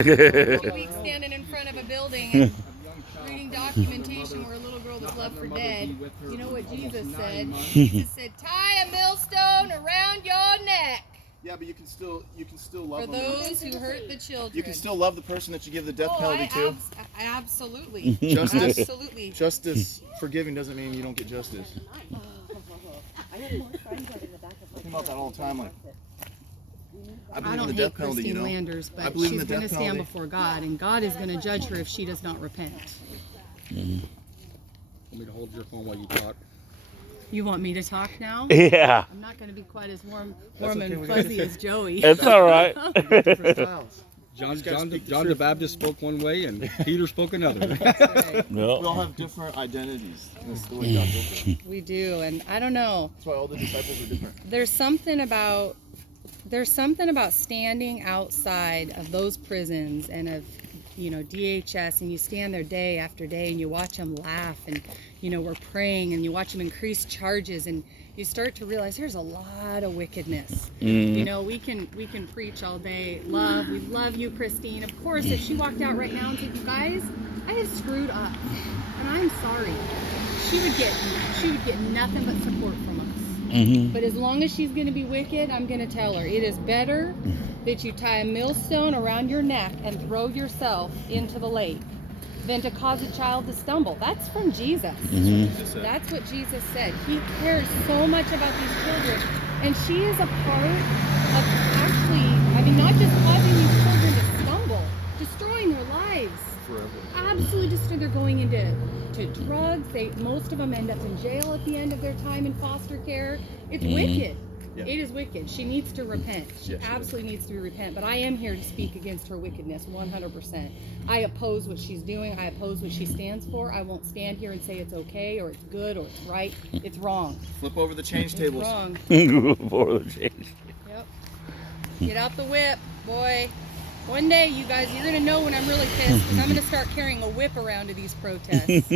2 weeks standing in front of a building and reading documentation where a little girl was left for dead. You know what Jesus said? Jesus said, tie a millstone around your neck. Yeah, but you can still love for them. those who hurt the children. You can still love the person that you give the death penalty to. Absolutely. Justice, absolutely. Justice forgiving doesn't mean you don't get justice. I think about that all the time. Like, I believe in the death penalty, you know. Landers, but she's going to stand before God, and God is going to judge her if she does not repent. Want me to hold your phone while you talk? You want me to talk now? Yeah. I'm not going to be quite as warm and fuzzy as Joey. It's all right. John the Baptist spoke one way and Peter spoke another. Right. We all have different identities. That's the way God built them. We do, and I don't know. That's why all the disciples are different. There's something about standing outside of those prisons and of, you know, DHS, and you stand there day after day and you watch them laugh, and, you know, we're praying, and you watch them increase charges, and you start to realize there's a lot of wickedness. You know, we can preach all day, love, we love you, Christine. Of course, if she walked out right now and said, you guys, I have screwed up, and I'm sorry, she would get nothing but support from us. But as long as she's going to be wicked, I'm going to tell her, it is better that you tie a millstone around your neck and throw yourself into the lake than to cause a child to stumble. That's from Jesus. That's what Jesus said. He cares so much about these children. And she is a part of actually, I mean, not just causing these children to stumble, destroying their lives. Forever. Absolutely destroyed. They're going into drugs. Most of them end up in jail at the end of their time in foster care. It's wicked. Yeah. It is wicked. She needs to repent. She absolutely needs to repent. But I am here to speak against her wickedness 100%. I oppose what she's doing. I oppose what she stands for. I won't stand here and say it's okay or it's good or it's right. It's wrong. Flip over the change tables. It's wrong. For the change. Yep. Get out the whip, boy. One day, you guys, you're going to know when I'm really pissed, because I'm going to start carrying a whip around to these protests.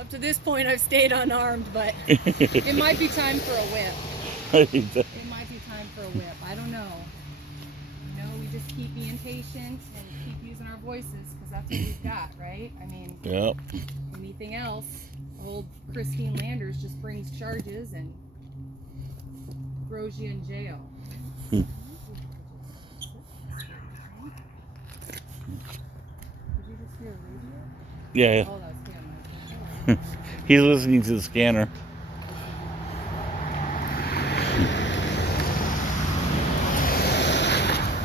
Up to this point, I've stayed unarmed, but it might be time for a whip. It might be time for a whip. I don't know. You know, we just keep being patient and keep using our voices, because that's what we've got, right? I mean, anything else, old Christine Landers just brings charges and throws you in jail. Yeah. Oh, that's He's listening to the scanner.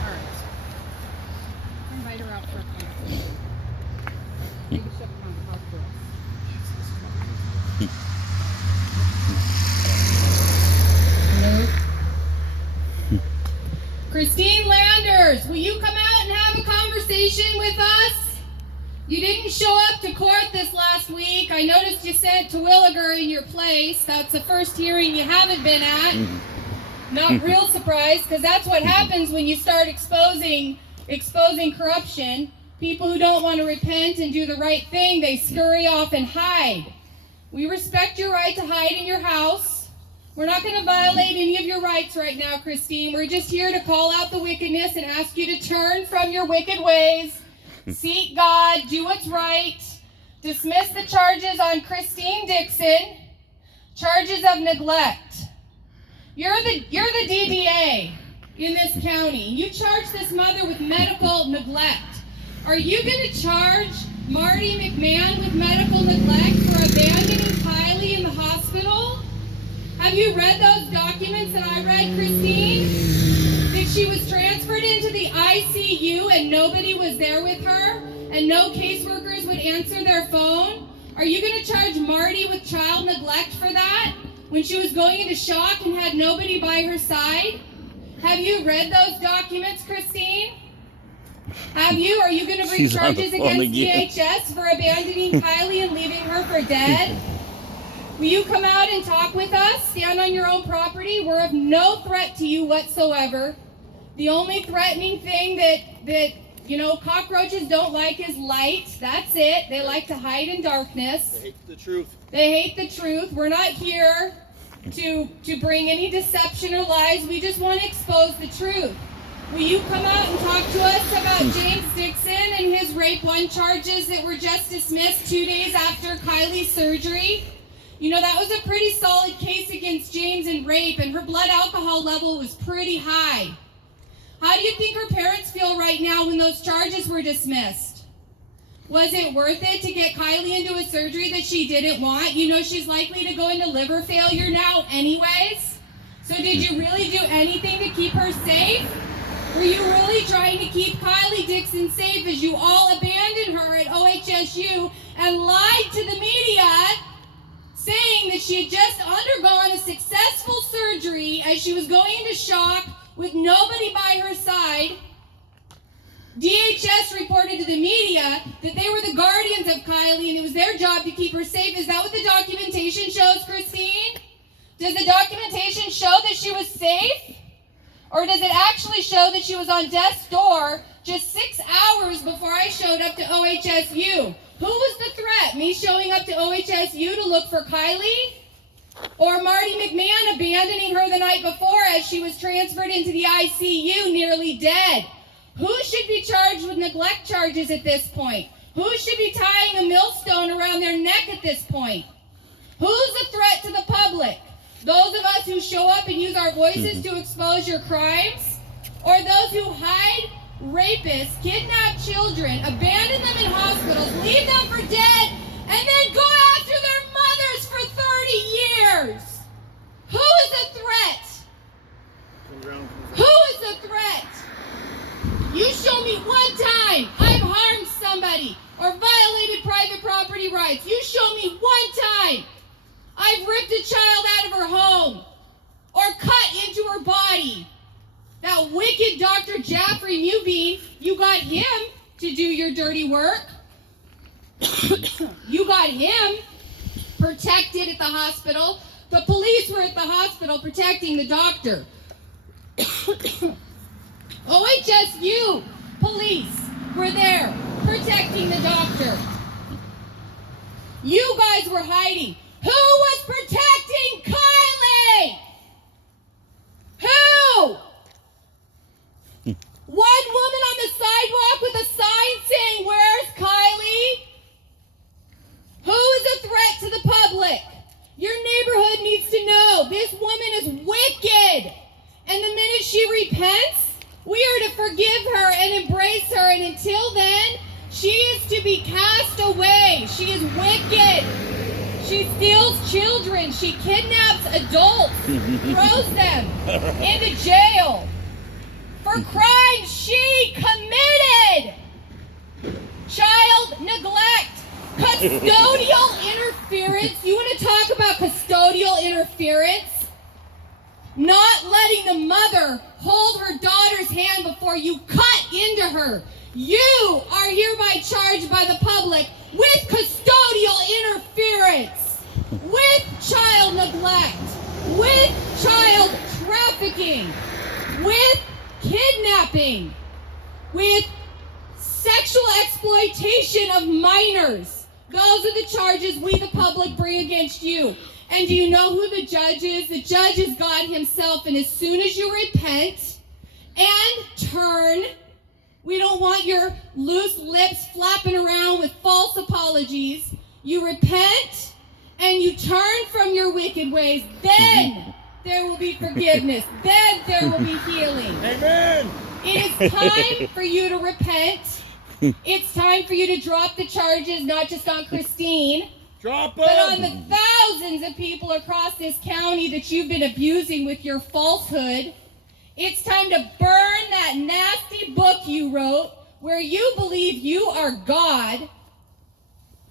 Alright. Invite her out for a conversation. Maybe she'll come and talk to us. Christine Landers, will you come out and have a conversation with us? You didn't show up to court this last week. I noticed you sent Terwilliger in your place. That's the first hearing you haven't been at. Not real surprised, because that's what happens when you start exposing corruption. People who don't want to repent and do the right thing, they scurry off and hide. We respect your right to hide in your house. We're not going to violate any of your rights right now, Christine. We're just here to call out the wickedness and ask you to turn from your wicked ways. Seek God, do what's right, dismiss the charges on Christine Dixon, charges of neglect. You're the DDA in this county. You charge this mother with medical neglect. Are you going to charge Marty McMahon with medical neglect for abandoning Kylie in the hospital? Have you read those documents that I read, Christine? That she was transferred into the ICU and nobody was there with her, and no caseworkers would answer their phone? Are you going to charge Marty with child neglect for that, when she was going into shock and had nobody by her side? Have you read those documents, Christine? Have you? Are you going to bring charges against DHS for abandoning Kylie and leaving her for dead? Will you come out and talk with us? Stand on your own property. We're of no threat to you whatsoever. The only threatening thing that you know, cockroaches don't like is light. That's it. They like to hide in darkness. They hate the truth. They hate the truth. We're not here to bring any deception or lies. We just want to expose the truth. will you come out and talk to us about James Dixon and his rape 1 charges that were just dismissed 2 days after KYLEES surgery? You know, that was a pretty solid case against James in rape, and her blood alcohol level was pretty high. How do you think her parents feel right now when those charges were dismissed? Was it worth it to get Kylie into a surgery that she didn't want? You know she's likely to go into liver failure now anyways. So did you really do anything to keep her safe? Were you really trying to keep Kylie Dixon safe as you all abandoned her at OHSU and lied to the media, saying that she had just undergone a successful surgery as she was going into shock with nobody by her side? DHS reported to the media that they were the guardians of Kylie and it was their job to keep her safe. Is that what the documentation shows, Christine? Does the documentation show that she was safe? Or does it actually show that she was on death's door just 6 hours before I showed up to OHSU? Who was the threat? Me showing up to OHSU to look for Kylie? Or Marty McMahon abandoning her the night before as she was transferred into the ICU nearly dead? Who should be charged with neglect charges at this point? Who should be tying a millstone around their neck at this point? Who's a threat to the public? Those of us who show up and use our voices to expose your crimes? Or those who hide rapists, kidnap children, abandon them in hospitals, leave them for dead, and then go after their mothers for 30 years? Who is a threat? Who is a threat? You show me one time I've harmed somebody or violated private property rights. You show me one time I've ripped a child out of her home or cut into her body. That wicked Dr. Jaffrey Mubin, you got him to do your dirty work. You got him protected at the hospital. The police were at the hospital protecting the doctor. OHSU police were there protecting the doctor. You guys were hiding. Who was protecting Kylie? Who? One woman on the sidewalk with a sign saying, "Where's Kylie?" Who is a threat to the public? Your neighborhood needs to know this woman is wicked. And the minute she repents, we are to forgive her and embrace her. And until then, she is to be cast away. She is wicked. She steals children. She kidnaps adults, throws them into jail for crimes she committed. Child neglect, custodial interference. You want to talk about custodial interference? Not letting the mother hold her daughter's hand before you cut into her. You are hereby charged by the public with custodial interference, with child neglect, with child trafficking, with kidnapping, with sexual exploitation of minors. Those are the charges we, the public, bring against you. And do you know who the judge is? The judge is God himself. And as soon as you repent and turn, we don't want your loose lips flapping around with false apologies. You repent and you turn from your wicked ways. Then there will be forgiveness. Then there will be healing. Amen. It is time for you to repent. It's time for you to drop the charges, not just on Christine, Drop them. but on the thousands of people across this county that you've been abusing with your falsehood. It's time to burn that nasty book you wrote where you believe you are God.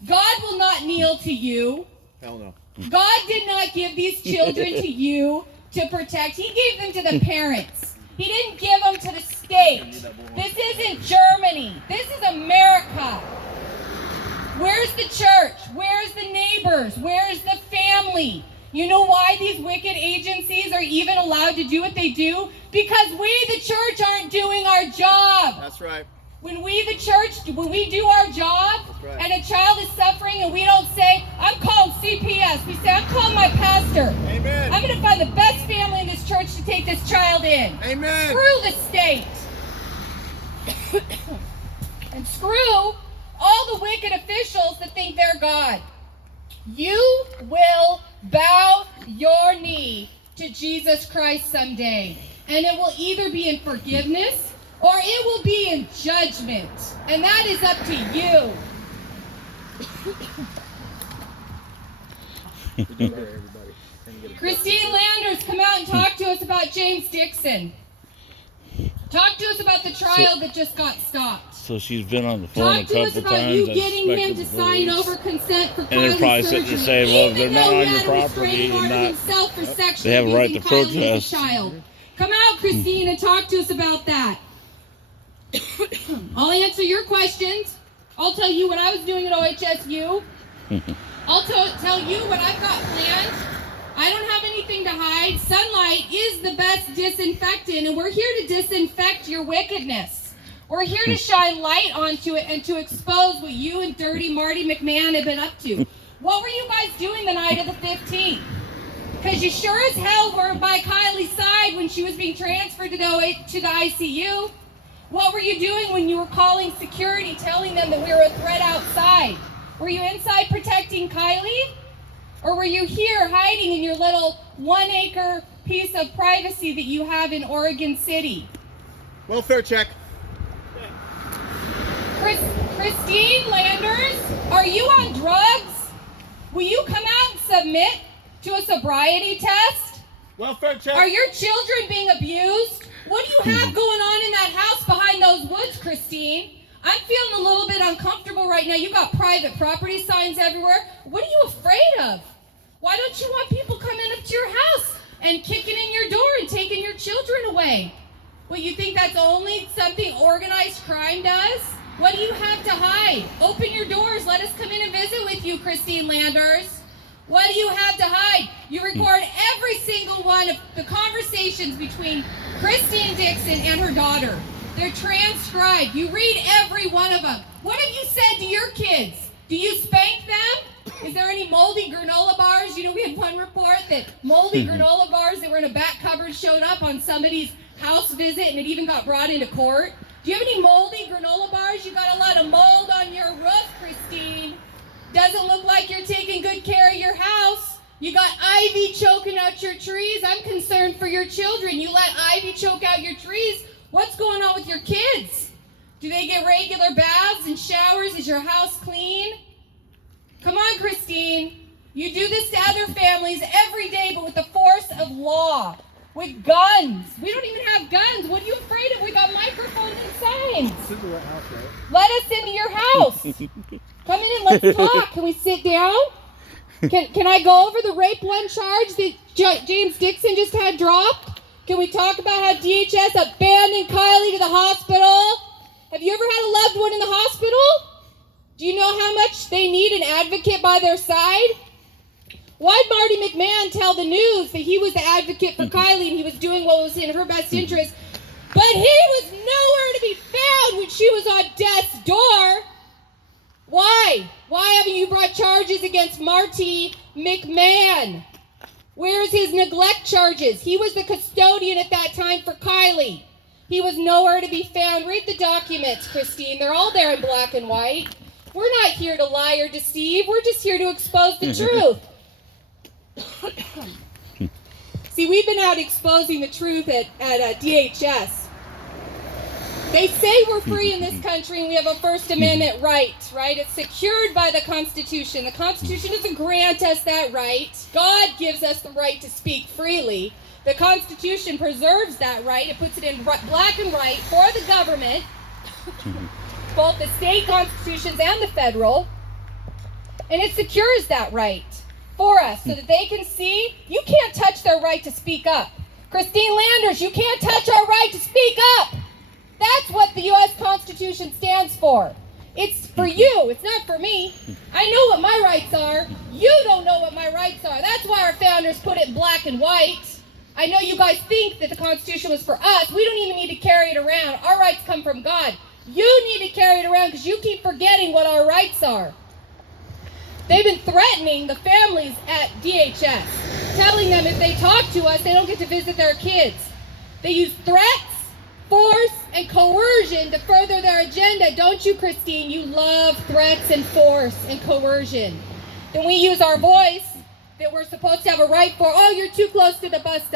God will not kneel to you. Hell no. God did not give these children to you to protect. He gave them to the parents. He didn't give them to the state. This isn't Germany. This is America. Where's the church? Where's the neighbors? Where's the family? You know why these wicked agencies are even allowed to do what they do? Because we, the church, aren't doing our job. That's right. When we, the church, when we do our job, right. and a child is suffering and we don't say, "I'm calling CPS." We say, "I'm calling my pastor. Amen. I'm going to find the best family in this church to take this child in." Amen. Screw the state. And screw all the wicked officials that think they're God. You will bow your knee to Jesus Christ someday. And it will either be in forgiveness or it will be in judgment. And that is up to you. Christine Landers, come out and talk to us about James Dixon. Talk to us about the trial that just got stopped. So she's been on the phone Talk to us about you getting him to sign over consent for And they're probably Kylie's sitting surgery, and saying, well, even they're not though on he your had a property restraining and order not- himself for sexually they have a right abusing to Kylie as a protest. child. Come out, Christine, and talk to us about that. I'll answer your questions. I'll tell you what I was doing at OHSU. I'll tell you what I've got planned. I don't have anything to hide. Sunlight is the best disinfectant, and we're here to disinfect your wickedness. We're here to shine light onto it and to expose what you and dirty Marty McMahon have been up to. What were you guys doing the night of the 15th? Because you sure as hell were by Kylie's side when she was being transferred to the ICU. What were you doing when you were calling security, telling them that we were a threat outside? Were you inside protecting Kylie? Or were you here hiding in your little 1-acre piece of privacy that you have in Oregon City? Welfare check. Christine Landers, are you on drugs? Will you come out and submit to a sobriety test? Welfare check. Are your children being abused? What do you have going on in that house behind those woods, Christine? I'm feeling a little bit uncomfortable right now. You got private property signs everywhere. What are you afraid of? Why don't you want people coming up to your house and kicking in your door and taking your children away? Well, you think that's only something organized crime does? What do you have to hide? Open your doors. Let us come in and visit with you, Christine Landers. What do you have to hide? You record every single one of the conversations between Christine Dixon and her daughter. They're transcribed. You read every one of them. What have you said to your kids? Do you spank them? Is there any moldy granola bars? You know, we had one report that moldy granola bars that were in a back cupboard showed up on somebody's house visit and it even got brought into court. Do you have any moldy granola bars? You got a lot of mold on your roof, Christine. Doesn't look like you're taking good care of your house. You got ivy choking out your trees. I'm concerned for your children. You let ivy choke out your trees. What's going on with your kids? Do they get regular baths and showers? Is your house clean? Come on, Christine. You do this to other families every day, but with the force of law. With guns. We don't even have guns. What are you afraid of? We got microphones and signs. Let us into your house. Come in and let's talk. Can we sit down? Can I go over the rape one charge that James Dixon just had dropped? Can we talk about how DHS abandoned Kylie to the hospital? Have you ever had a loved one in the hospital? Do you know how much they need an advocate by their side? Why'd Marty McMahon tell the news that he was the advocate for Kylie and he was doing what was in her best interest, but he was nowhere to be found when she was on death's door? Why? Why haven't you brought charges against Marty McMahon? Where's his neglect charges? He was the custodian at that time for Kylie. He was nowhere to be found. Read the documents, Christine. They're all there in black and white. We're not here to lie or deceive. We're just here to expose the truth. See, we've been out exposing the truth at DHS. They say we're free in this country and we have a First Amendment right? It's secured by the Constitution. The Constitution doesn't grant us that right. God gives us the right to speak freely. The Constitution preserves that right. It puts it in black and white for the government, both the state constitutions and the federal, and it secures that right for us so that they can see you can't touch their right to speak up. Christine Landers, you can't touch our right to speak up. That's what the U.S. Constitution stands for. It's for you. It's not for me. I know what my rights are. You don't know what my rights are. That's why our founders put it in black and white. I know you guys think that the Constitution was for us. We don't even need to carry it around. Our rights come from God. You need to carry it around because you keep forgetting what our rights are. They've been threatening the families at DHS, telling them if they talk to us, they don't get to visit their kids. They use threats, force and coercion to further their agenda. Don't you, Christine? You love threats and force and coercion. Then we use our voice that we're supposed to have a right for. Oh, you're too close to the bus stop.